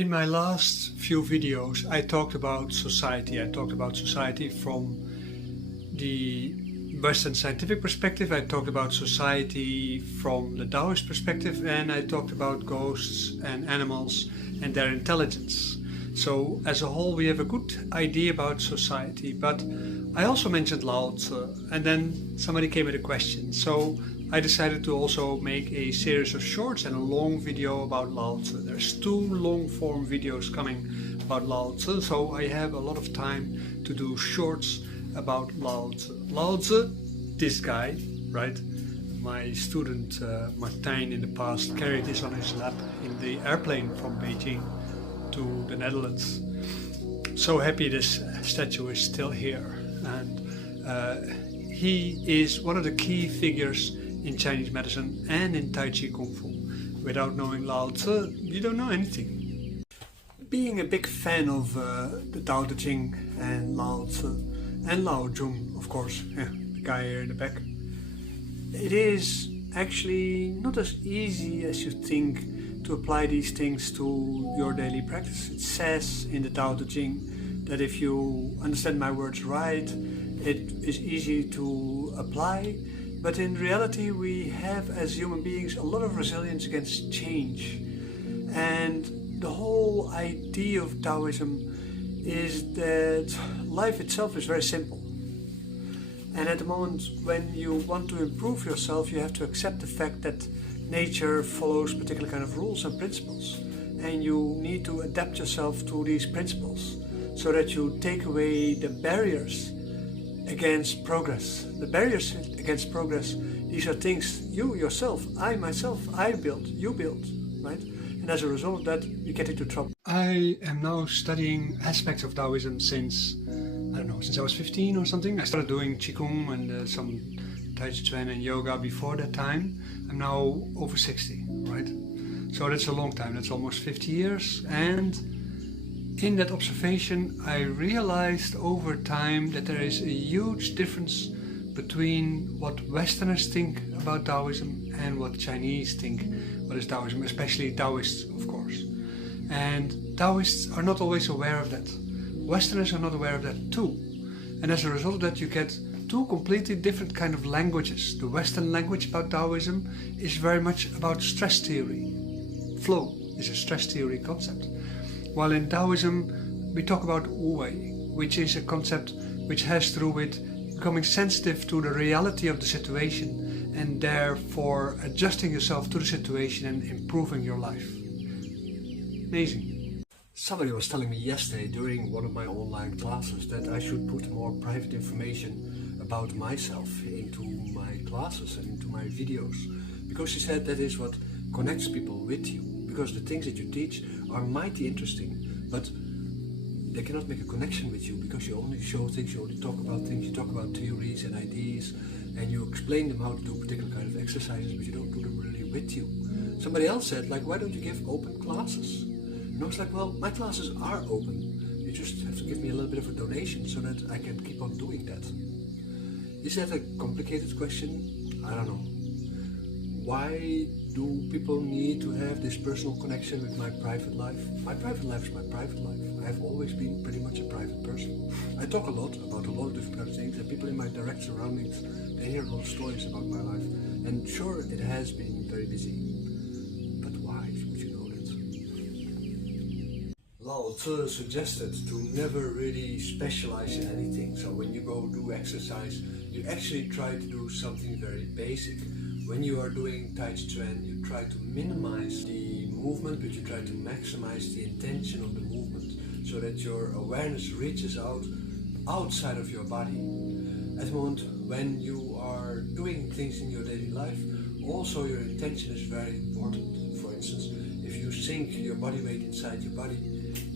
In my last few videos I talked about society. I talked about society from the Western scientific perspective, I talked about society from the Daoist perspective, and I talked about ghosts and animals and their intelligence. So as a whole we have a good idea about society, but I also mentioned Laozi, and then somebody came with a question. So I decided to also make a series of shorts and a long video about Laozi. There's 2 long form videos coming about Laozi, so I have a lot of time to do shorts about Laozi. Laozi, this guy, right? My student Martijn in the past carried this on his lap in the airplane from Beijing to the Netherlands. So happy this statue is still here, and he is one of the key figures in Chinese medicine and in Tai Chi Kung Fu. Without knowing Laozi, you don't know anything. Being a big fan of the Daodejing and Laozi and Laozi, of course, yeah, the guy here in the back, it is actually not as easy as you think to apply these things to your daily practice. It says in the Daodejing that if you understand my words right, it is easy to apply. But in reality we have as human beings a lot of resilience against change. And the whole idea of Taoism is that life itself is very simple. And at the moment when you want to improve yourself, you have to accept the fact that nature follows particular kind of rules and principles. And you need to adapt yourself to these principles so that you take away the barriers against progress. The barriers against progress, these are things you yourself, I myself, I built, you built, right? And as a result of that, we get into trouble. I am now studying aspects of Taoism since, I don't know, since I was 15 or something. I started doing Qigong and some Tai Chi Chuan and yoga before that time. I'm now over 60, right? So that's a long time, that's almost 50 years. And in that observation, I realized over time that there is a huge difference between what Westerners think about Taoism and what Chinese think what is Taoism, especially Daoists, of course. And Daoists are not always aware of that. Westerners are not aware of that too. And as a result of that, you get 2 completely different kind of languages. The Western language about Taoism is very much about stress theory. Flow is a stress theory concept. While in Taoism we talk about Wu Wei, which is a concept which has to do with becoming sensitive to the reality of the situation and therefore adjusting yourself to the situation and improving your life. Amazing. Somebody was telling me yesterday during one of my online classes that I should put more private information about myself into my classes and into my videos, because she said that is what connects people with you. Because the things that you teach are mighty interesting, but they cannot make a connection with you because you only show things, you only talk about things, you talk about theories and ideas, and you explain them how to do particular kind of exercises, but you don't do them really with you. Somebody else said, like, why don't you give open classes? And I was like, well, my classes are open. You just have to give me a little bit of a donation so that I can keep on doing that. Is that a complicated question? I don't know. Why do people need to have this personal connection with my private life? My private life is my private life. I have always been pretty much a private person. I talk a lot about a lot of different kind of things, and people in my direct surroundings, they hear a lot of stories about my life. And sure, it has been very busy. But why would you know that? Laozi suggested to never really specialize in anything. So when you go do exercise, you actually try to do something very basic. When you are doing Tai Chi Chuan, you try to minimize the movement, but you try to maximize the intention of the movement so that your awareness reaches out outside of your body. At the moment when you are doing things in your daily life, also your intention is very important. For instance, if you sink your body weight inside your body,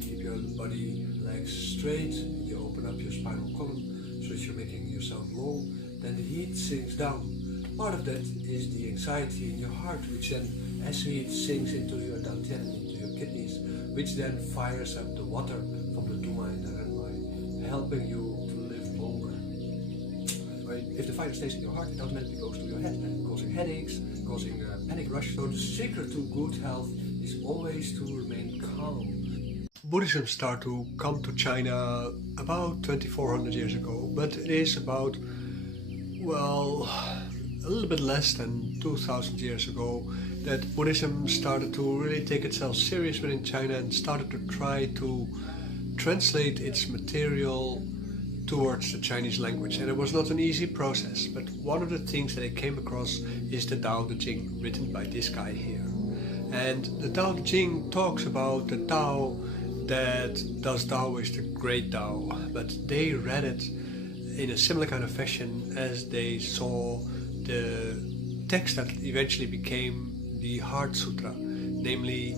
keep your body legs straight, you open up your spinal column so that you're making yourself long, then the heat sinks down. Part of that is the anxiety in your heart, which then, as heat sinks into your Daotian, into your kidneys, which then fires up the water from the Duma in the Renwei, helping you to live longer. Right? If the fire stays in your heart, it automatically goes to your head, causing headaches, causing a panic rush. So the secret to good health is always to remain calm. Buddhism started to come to China about 2400 years ago, but it is about, well, a little bit less than 2000 years ago that Buddhism started to really take itself serious within China and started to try to translate its material towards the Chinese language. And it was not an easy process, but one of the things that I came across is the Daodejing, written by this guy here. And the Daodejing talks about the Tao that does Daoist a great Tao, but they read it in a similar kind of fashion as they saw the text that eventually became the Heart Sutra, namely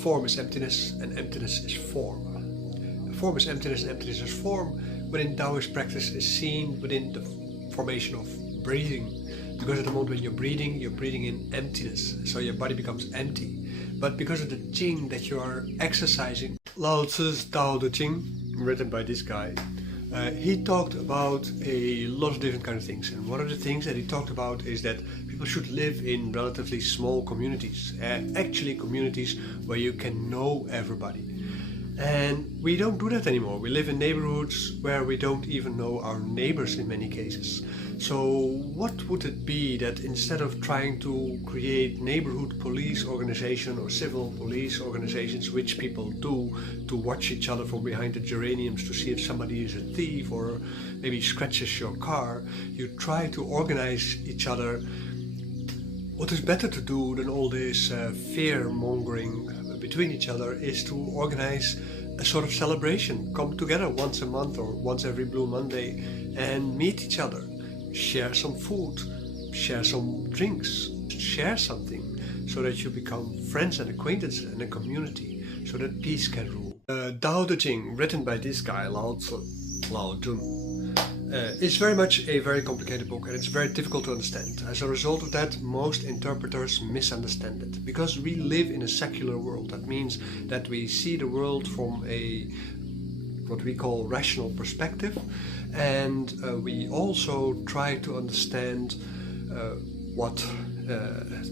form is emptiness and emptiness is form. Form is emptiness and emptiness is form within Daoist practice is seen within the formation of breathing, because at the moment when you're breathing in emptiness, so your body becomes empty. But because of the Jing that you are exercising, Laozi's Daodejing, written by this guy, he talked about a lot of different kind of things, and one of the things that he talked about is that people should live in relatively small communities, actually communities where you can know everybody. And we don't do that anymore. We live in neighborhoods where we don't even know our neighbors in many cases. So what would it be that instead of trying to create neighborhood police organization or civil police organizations, which people do to watch each other from behind the geraniums to see if somebody is a thief or maybe scratches your car, you try to organize each other. What is better to do than all this fear-mongering between each other is to organize a sort of celebration, come together once a month or once every Blue Monday and meet each other, share some food, share some drinks, share something so that you become friends and acquaintances and a community so that peace can rule. Daodejing, written by this guy, Laozi, is very much a very complicated book, and it's very difficult to understand. As a result of that, most interpreters misunderstand it. Because we live in a secular world, that means that we see the world from a what we call rational perspective, and we also try to understand what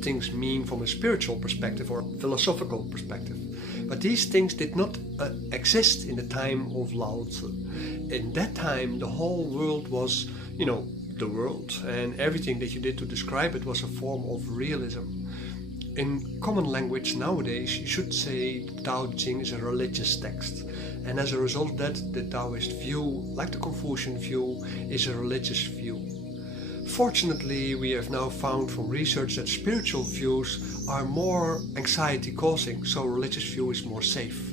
things mean from a spiritual perspective or philosophical perspective. But these things did not exist in the time of Laozi. In that time, the whole world was, the world, and everything that you did to describe it was a form of realism. In common language nowadays, you should say the Tao Te Ching is a religious text. And as a result of that, the Daoist view, like the Confucian view, is a religious view. Fortunately, we have now found from research that spiritual views are more anxiety causing, so religious view is more safe.